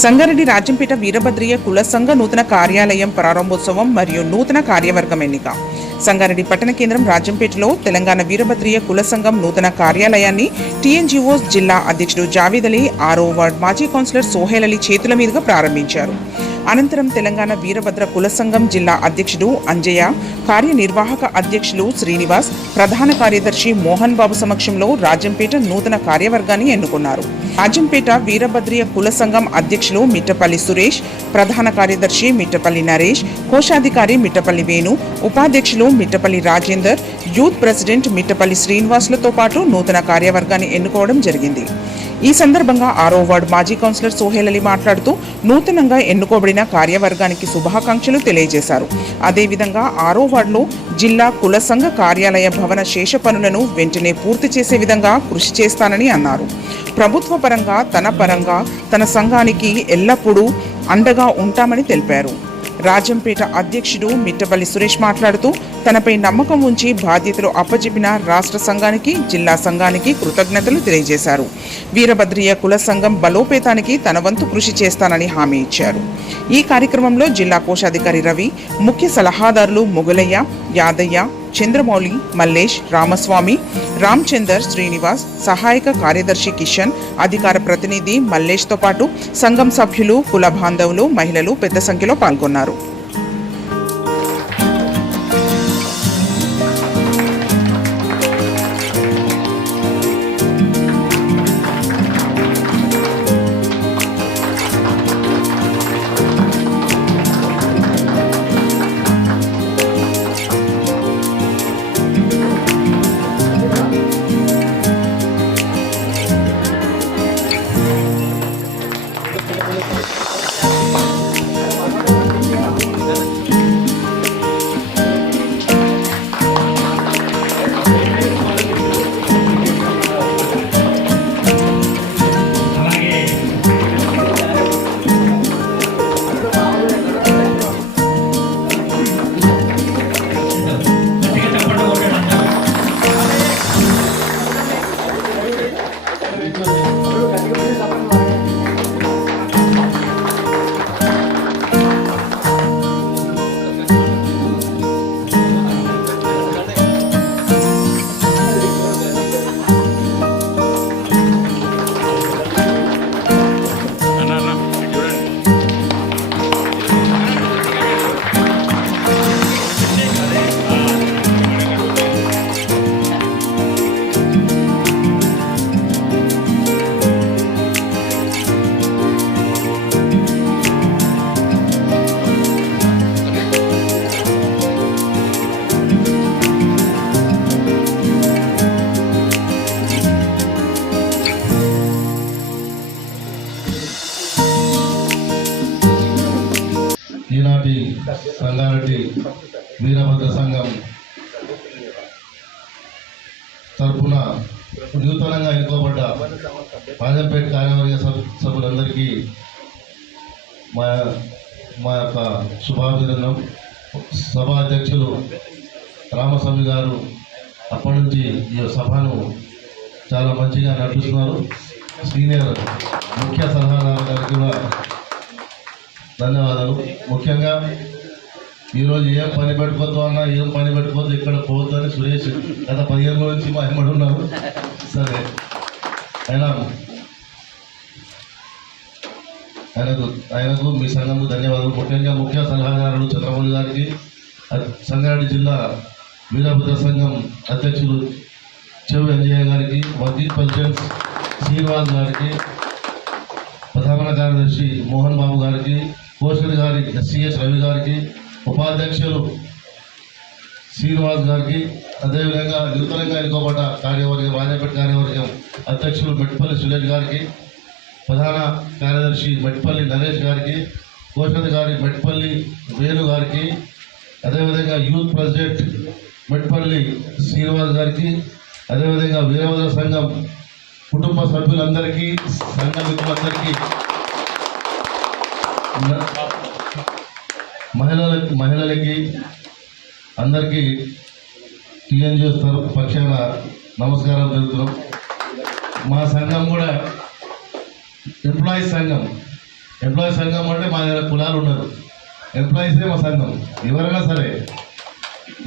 సంగారెడ్డి రాజంపేట వీరభద్రయ్య కుల సంఘ నూతన కార్యాలయం ప్రారంభోత్సవం మరియు నూతన కార్యవర్గం ఎన్నిక. సంగారెడ్డి పట్టణ కేంద్రం రాజంపేటలో తెలంగాణ వీరభద్రయ్య కుల సంఘం నూతన కార్యాలయాన్ని టీఎన్జీఓ జిల్లా అధ్యక్షుడు జావేద్ అలీ ఆరో వార్డ్ మాజీ కౌన్సిలర్ సోహెల్ అలీ చేతుల మీదుగా ప్రారంభించారు. అనంతరం తెలంగాణ వీరభద్ర కుల సంఘం జిల్లా అధ్యక్షుడు అంజయ్య కార్యనిర్వాహక అధ్యక్షులు శ్రీనివాస్ ప్రధాన కార్యదర్శి మోహన్ బాబు సమక్షంలో రాజంపేట నూతన కార్యవర్గాన్ని ఎన్నుకున్నారు. అజంపేట వీరభద్రియ కుల సంఘం అధ్యక్షులు మిట్టపల్లి సురేష్ ప్రధాన కార్యదర్శి మిట్టపల్లి నరేష్ కోశాధికారి మిట్టపల్లి వేణు ఉపాధ్యక్షులు మిట్టపల్లి రాజేందర్ యూత్ ప్రెసిడెంట్ మిట్టపల్లి శ్రీనివాసులతో పాటు నూతన కార్యవర్గాన్ని ఎన్నుకోవడం జరిగింది. ఈ సందర్భంగా ఆరో వార్డు మాజీ కౌన్సిలర్ సోహెల్ అలీ మాట్లాడుతూ నూతనంగా ఎన్నుకోబడిన కార్యవర్గానికి శుభాకాంక్షలు తెలియజేశారు. అదేవిధంగా ఆరో వార్డులో జిల్లా కుల సంఘ కార్యాలయ భవన శేష పనులను వెంటనే పూర్తి చేసే విధంగా కృషి చేస్తానని అన్నారు. ప్రభుత్వ పరంగా తన పరంగా తన సంఘానికి ఎల్లప్పుడూ అండగా ఉంటామని తెలిపారు. రాజంపేట అధ్యక్షుడు మిట్టపల్లి సురేష్ మాట్లాడుతూ తనపై నమ్మకం ఉంచి బాధ్యతలు అప్పజెపిన రాష్ట్ర సంఘానికి జిల్లా సంఘానికి కృతజ్ఞతలు తెలియజేశారు. వీరభద్రయ్య కుల సంఘం బలోపేతానికి తన వంతు కృషి చేస్తానని హామీ ఇచ్చారు. ఈ కార్యక్రమంలో జిల్లా కోశాధికారి రవి ముఖ్య సలహాదారులు మొగలయ్య యాదయ్య చంద్రమౌళి మల్లేష్ రామస్వామి రామచందర్ శ్రీనివాస్ సహాయక కార్యదర్శి కిషన్ అధికార ప్రతినిధి మల్లేష్తో పాటు సంఘం సభ్యులు కుల బాంధవులు మహిళలు పెద్ద సంఖ్యలో పాల్గొన్నారు. తరఫున నూతనంగా ఎన్నుకోబడ్డ రాజంపేట కార్యవర్గ సభ- సభ్యులందరికీ మా మా యొక్క శుభాభినందనం. సభ అధ్యక్షులు రామస్వామి గారు అప్పటి నుంచి ఈ సభను చాలా మంచిగా నడిపిస్తున్నారు. సీనియర్ ముఖ్య సలహాదారు గారికి కూడా ధన్యవాదాలు. ముఖ్యంగా ఈరోజు ఏం పని పెట్టుకోవద్దు అన్నా ఏం పని పెట్టుకోవద్దు ఇక్కడ పోవద్దని సురేష్. గత పదిహేను రోజుల నుంచి మా ఎమ్మడి ఉన్నారు సరే. అయినా ఆయనకు ఆయనకు మీ సంఘంకు ధన్యవాదాలు. ముఖ్యంగా ముఖ్య సలహాదారులు చంద్రమౌళి గారికి సంగారెడ్డి జిల్లా వీరభద్ర సంఘం అధ్యక్షులు చెవి అంజయ్య గారికి వర్కింగ్ ప్రెసిడెంట్ శ్రీనివాస్ గారికి ప్రధాన కార్యదర్శి మోహన్ బాబు గారికి కోశల్ గారి ఎస్సీఎస్ రవి గారికి ఉపాధ్యక్షులు శ్రీనివాస్ గారికి అదేవిధంగా నూతనంగా ఎన్నుకోబడ్డ కార్యవర్గం రాజపేట కార్యవర్గం అధ్యక్షులు మెట్పల్లి సురేష్ గారికి ప్రధాన కార్యదర్శి మెట్పల్లి నరేష్ గారికి కోశల్ గారి మెట్పల్లి వేణు గారికి అదేవిధంగా యూత్ ప్రెసిడెంట్ మెట్పల్లి శ్రీనివాస్ గారికి అదేవిధంగా వీరభద్ర సంఘం కుటుంబ సభ్యులందరికీ సంఘ మిత్రులందరికీ మహిళలకి మహిళలకి అందరికీ టీఎన్జిఓ తరఫు పక్షాన నమస్కారం తెలుపుతున్నాం. మా సంఘం కూడా ఎంప్లాయీస్ సంఘం. ఎంప్లాయీస్ సంఘం అంటే మా దగ్గర కులాలు ఉన్నారు ఎంప్లాయీసే మా సంఘం. ఎవరైనా సరే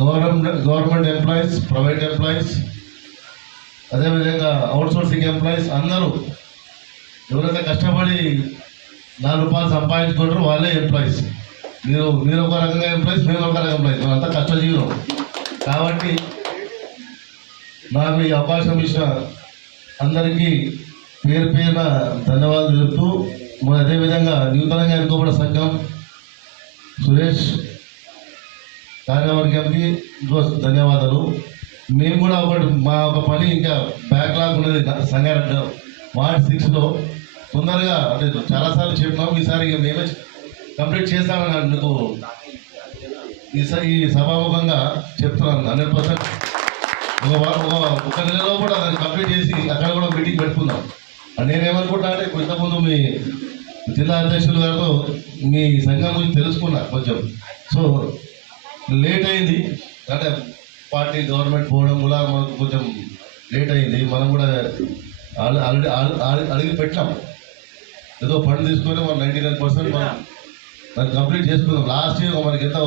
government government employees private employees అదేవిధంగా అవుట్సోర్సింగ్ ఎంప్లాయీస్ అందరూ ఎవరైతే కష్టపడి నాలుగు రూపాయలు సంపాదించుకుంటారో వాళ్ళే ఎంప్లాయీస్. మీరు మీరు ఒక రకంగా ఎంప్లాయీస్ మేము ఒక రకంగా ఎంప్లాయీస్ మేమంతా కష్టజీవులం కాబట్టి నాకు ఈ అవకాశం ఇచ్చిన అందరికీ పేరు పేరున ధన్యవాదాలు తెలుపుతూ మరి అదేవిధంగా నూతనంగా ఎన్నుకోబడిన సంఘం సురేష్ కార్యవర్గానికి ధన్యవాదాలు. మేము కూడా ఒకటి మా ఒక పని ఇంకా బ్యాక్లాగ్ ఉన్నది సంగారెడ్డి వార్డ్ సిక్స్లో తొందరగా అంటే చాలాసార్లు చెప్పినాం ఈసారి ఇక మేమే కంప్లీట్ చేస్తామని అందుకు ఈ స- ఈ సభాముఖంగా చెప్తున్నాను. Hundred percent. ఒక ఒక నెలలో కూడా దాన్ని కంప్లీట్ చేసి అక్కడ కూడా మీటింగ్ పెట్టుకుందాం. నేనేమనుకుంటా అంటే కొంతమంది మీ జిల్లా అధ్యక్షులు గారితో మీ సంఘం గురించి తెలుసుకున్నా కొంచెం. సో లేట్ అయింది. అంటే పార్టీ గవర్నమెంట్ పోవడం కూడా మనకు కొంచెం లేట్ అయింది. మనం కూడా ఆల్రెడీ అడిగి పెట్టాం ఏదో ఫండ్ తీసుకొని మనం నైంటీ నైన్ పర్సెంట్ మనం దాన్ని కంప్లీట్ చేసుకుందాం లాస్ట్ ఇయర్ మనకి ఎంత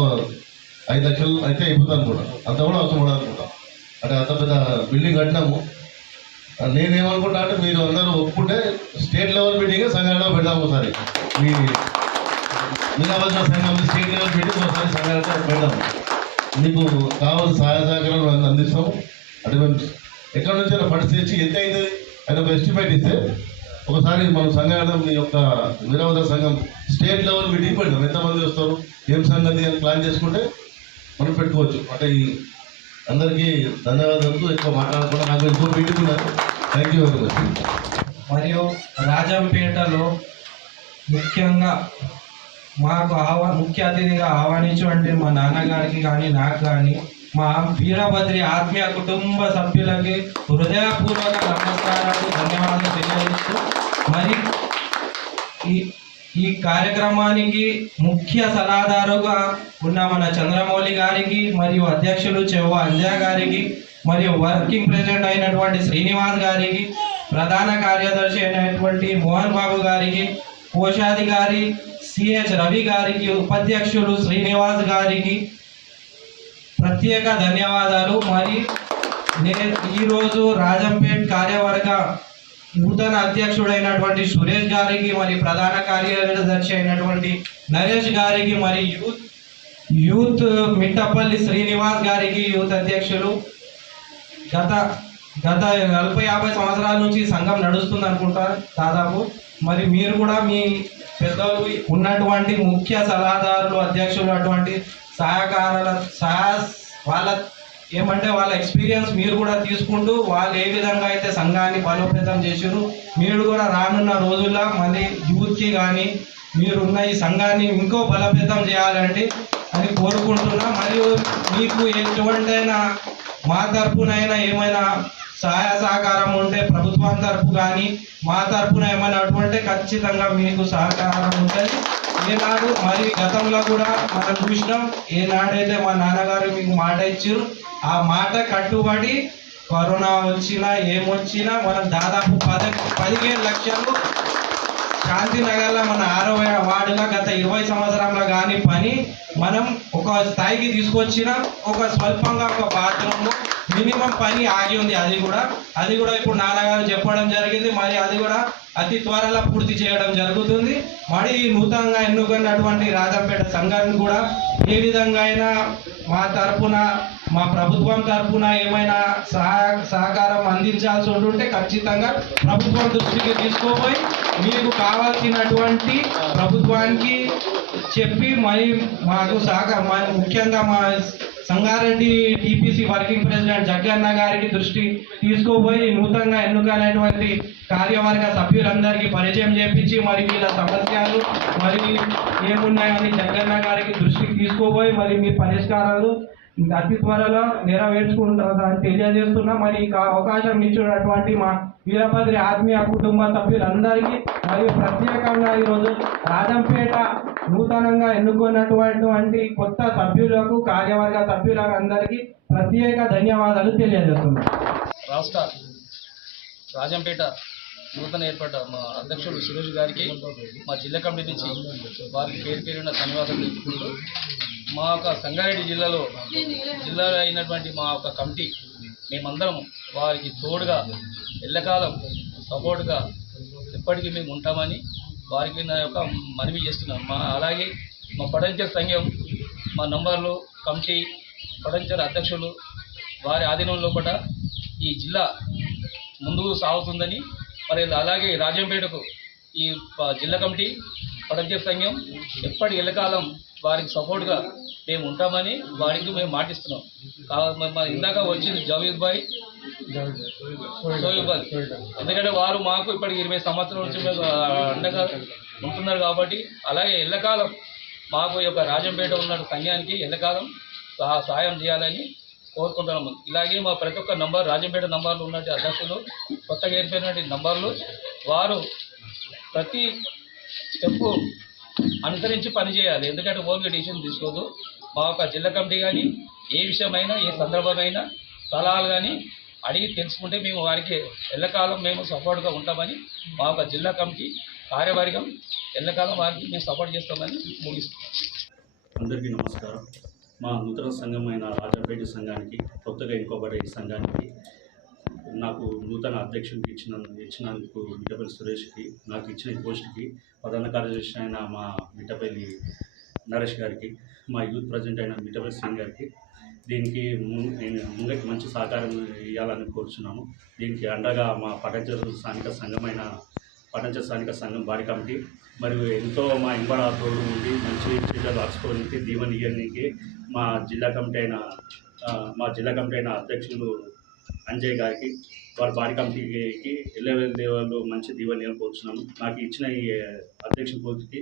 ఐదు లక్షలు అయితే అయిపోతుంది అనుకుంటా అంత కూడా అవసరం ఉండదు అనుకుంటాం. అంటే అంత పెద్ద బిల్డింగ్ కట్టినాము. నేనేమనుకుంటా అంటే మీరు అందరూ ఒప్పుకుంటే స్టేట్ లెవెల్ మీటింగ్ సంఘటన పెడదాము ఒకసారి. మీ నిజామాబాద్ సంఘం స్టేట్ లెవెల్ మీటింగ్ ఒకసారి సంఘటన పెడదాము మీకు కావాల్సిన సహాయ సహకారాలు మేము అందిస్తాము. అంటే మేము ఎక్కడి నుంచి ఫండ్స్ తెచ్చి ఎంత అయింది ఆయన ఎస్టిమేట్ ఇస్తే ఒకసారి మనం సంఘం మీ యొక్క నిరవధ సంఘం స్టేట్ లెవెల్ మీటింగ్ పెడతాం ఎంతమంది వస్తారు? ఏం సంగతి అని ప్లాన్ చేసుకుంటే మనం పెట్టుకోవచ్చు. అంటే ఈ అందరికీ ధన్యవాదాలు. ఎక్కువ మాట్లాడకుండా నాకు ఎక్కువ మీటింగ్ ఉన్నారు. థ్యాంక్ యూ వెరీ మచ్ మరియు రాజంపేటలో ముఖ్యంగా మాకు ఆహ్వా ముఖ్య అతిథిగా ఆహ్వానించు అంటే మా నాన్నగారికి కానీ నాకు కానీ మా వీరభద్రి ఆత్మీయ కుటుంబ సభ్యులకి హృదయపూర్వక నమస్కారాలు ధన్యవాదాలు తెలియజేస్తూ మరి ఈ ఈ కార్యక్రమానికి ముఖ్య సలహాదారుగా ఉన్న మన చంద్రమౌళి గారికి మరియు అధ్యక్షులు చెవ్వ అంజా గారికి మరియు వర్కింగ్ ప్రెసిడెంట్ అయినటువంటి శ్రీనివాస్ గారికి ప్రధాన కార్యదర్శి అయినటువంటి మోహన్ బాబు గారికి కోశాధికారి సిహెచ్ రవి గారికి ఉపాధ్యక్షులు శ్రీనివాస్ గారికి ప్రత్యేక ధన్యవాదాలు. మరి నేను ఈరోజు రాజంపేట్ కార్యవర్గ నూతన అధ్యక్షుడైనటువంటి సురేష్ గారికి మరి ప్రధాన కార్యదర్శి అయినటువంటి నరేష్ గారికి మరి యూత్ యూత్ మిట్టపల్లి శ్రీనివాస్ గారికి యూత్ అధ్యక్షులు. గత గత నలభై యాభై సంవత్సరాల నుంచి సంఘం నడుస్తుంది అనుకుంటా దాదాపు. మరి మీరు కూడా మీ పెద్దలు ఉన్నటువంటి ముఖ్య సలహాదారులు అధ్యక్షులు అటువంటి సహకారాల సహా వాళ్ళ ఏమంటే వాళ్ళ ఎక్స్పీరియన్స్ మీరు కూడా తీసుకుంటూ వాళ్ళు ఏ విధంగా అయితే సంఘాన్ని బలోపేతం చేసారు మీరు కూడా రానున్న రోజుల్లో మళ్ళీ యూత్కి కానీ మీరున్న ఈ సంఘాన్ని ఇంకో బలోపేతం చేయాలండి అని కోరుకుంటున్నా. మరియు మీకు ఎటువంటైనా మా తరపునైనా ఏమైనా సహాయ సహకారం ఉంటే ప్రభుత్వం తరపు కానీ మా తరపున ఏమైనా అటువంటి ఖచ్చితంగా మీకు సహకారం ఉంటుంది ఏనాడు మరి గతంలో కూడా మనం చూసినాం ఏనాడైతే మా నాన్నగారు మీకు మాట ఇచ్చారు ఆ మాట కట్టుబడి కరోనా వచ్చినా ఏమొచ్చినా మనం దాదాపు పద పదిహేను లక్షలు శాంతినగర్లో మన ఆరో వార్డులో గత ఇరవై సంవత్సరంలో కానీ పని మనం ఒక స్థాయికి తీసుకొచ్చిన ఒక స్వల్పంగా ఒక బాత్రూమ్ మినిమం పని ఆగి ఉంది. అది కూడా అది కూడా ఇప్పుడు నాన్నగారు చెప్పడం జరిగింది. మరి అది కూడా అతి త్వరలో పూర్తి చేయడం జరుగుతుంది. మరి నూతనంగా ఎన్నుకున్నటువంటి రాజంపేట సంఘాన్ని కూడా ఏ విధంగా అయినా మా తరపున మా ప్రభుత్వం తరపున ఏమైనా సహాయ సహకారం అందించాల్సి ఉంటుంటే ఖచ్చితంగా ప్రభుత్వం దృష్టికి తీసుకోపోయి మీకు కావాల్సినటువంటి ప్రభుత్వానికి చెప్పి మరి మాకు సహకారం ముఖ్యంగా మా Sangareddy TPC working president Jagganna గారికి దృష్టి తీసుకుపోయి నూతనంగా ఎన్నుకైనటువంటి కార్యవర్గ సభ్యులందరికీ పరిచయం చేపించి మరి వీళ్ళ సమస్యలు మరి ఏమున్నాయని జగ్గన్న గారికి దృష్టికి తీసుకుపోయి మరి మీ పరిష్కారాలు అతి త్వరలో నెరవేర్చుకుంటుందని తెలియజేస్తున్నా. మరి ఈ అవకాశం ఇచ్చినటువంటి మా వీరభద్రి ఆత్మీయ కుటుంబ సభ్యులందరికీ మరియు ప్రత్యేకంగా ఈరోజు రాజంపేట నూతనంగా ఎన్నుకున్నటువంటి కొత్త సభ్యులకు కార్యవర్గ సభ్యులకు అందరికీ ప్రత్యేక ధన్యవాదాలు తెలియజేస్తున్నాను రాష్ట్ర రాజంపేట నూతన ఏర్పడ్డ మా అధ్యక్షుడు సురేష్ గారికి మా జిల్లా కమిటీ నుంచి వారికి పేరు పేరున్న ధన్యవాదాలు తెలుపుకుంటూ మా యొక్క సంగారెడ్డి జిల్లాలో జిల్లాలో అయినటువంటి మా యొక్క కమిటీ మేమందరం వారికి తోడుగా ఎల్లకాలం సపోర్ట్గా ఎప్పటికీ మేము ఉంటామని వారికి నా యొక్క మనవి చేస్తున్నాం. మా అలాగే మా పడంచర్ సంఘం మా నంబర్లు కమిటీ పడంచర్ అధ్యక్షులు వారి ఆధీనంలో కూడా ఈ జిల్లా ముందుకు సాగుతుందని మరి అలాగే రాజంపేటకు ఈ జిల్లా కమిటీ పడంచర్ సంఘం ఎప్పటి ఎల్లకాలం వారికి సపోర్ట్గా మేము ఉంటామని వారికి మేము మాటిస్తున్నాం. కా- ఇందాక వచ్చింది జవీద్ భాయ్. భాయ్. ఎందుకంటే వారు మాకు ఇప్పటికి ఇరవై సంవత్సరాల నుంచి మేము, అండగా ఉంటున్నారు కాబట్టి అలాగే ఎల్లకాలం మాకు యొక్క రాజంపేట ఉన్న సంఘానికి ఎల్లకాలం సహా సహాయం చేయాలని కోరుకుంటున్నాము ఇలాగే మా ప్రతి ఒక్క నంబర్ రాజంపేట నంబర్లు ఉన్నటువంటి అధ్యక్షులు కొత్తగా ఏర్పడినటువంటి నంబర్లు వారు ప్రతి స్టెప్ అనుసరించి పనిచేయాలి. ఎందుకంటే ఓన్గా డిసిషన్ తీసుకోదు. మా యొక్క జిల్లా కమిటీ కానీ ఏ విషయమైనా ఏ సందర్భమైనా సలహాలు కానీ అడిగి తెలుసుకుంటే మేము వారికి ఎల్లకాలం మేము సపోర్ట్గా ఉంటామని మా యొక్క జిల్లా కమిటీ కార్యవర్గం ఎల్లకాలం వారికి మేము సపోర్ట్ చేస్తామని ముగిస్తున్నాం. అందరికీ నమస్కారం. మా నూతన సంఘమైన రాజాపేట సంఘానికి కొత్తగా ఇంకోబడే ఈ సంఘానికి నాకు నూతన అధ్యక్షునికి ఇచ్చిన ఇచ్చినందుకు మిట్టపల్లి సురేష్కి నాకు ఇచ్చిన పోస్ట్కి ప్రధాన కార్యదర్శి అయిన మా మిట్టపల్లి నరేష్ గారికి మా యూత్ ప్రజెంట్ అయిన మిట్టపల్లి సింగ్ గారికి దీనికి ము- నేను ముంగకి మంచి సహకారం ఇవ్వాలని కోరుచున్నాము. దీనికి అండగా మా పటంచ స్థానిక సంఘమైన పటంచ స్థానిక సంఘం బాడీ కమిటీ మరియు ఎంతో మా ఇంబడ తోడు ఉండి మంచి చర్యలు రాసుకోవడానికి దీవెన ఇయ్యడానికి మా జిల్లా కమిటీ అయిన మా జిల్లా కమిటీ అయిన అధ్యక్షులు అంజయ్ గారికి వారి బాడీ కమిటీకి ఎల్లెవెల్ దేవాలు మంచి దీవెన కోరుచున్నాము. నాకు ఇచ్చిన ఈ అధ్యక్ష పోటీకి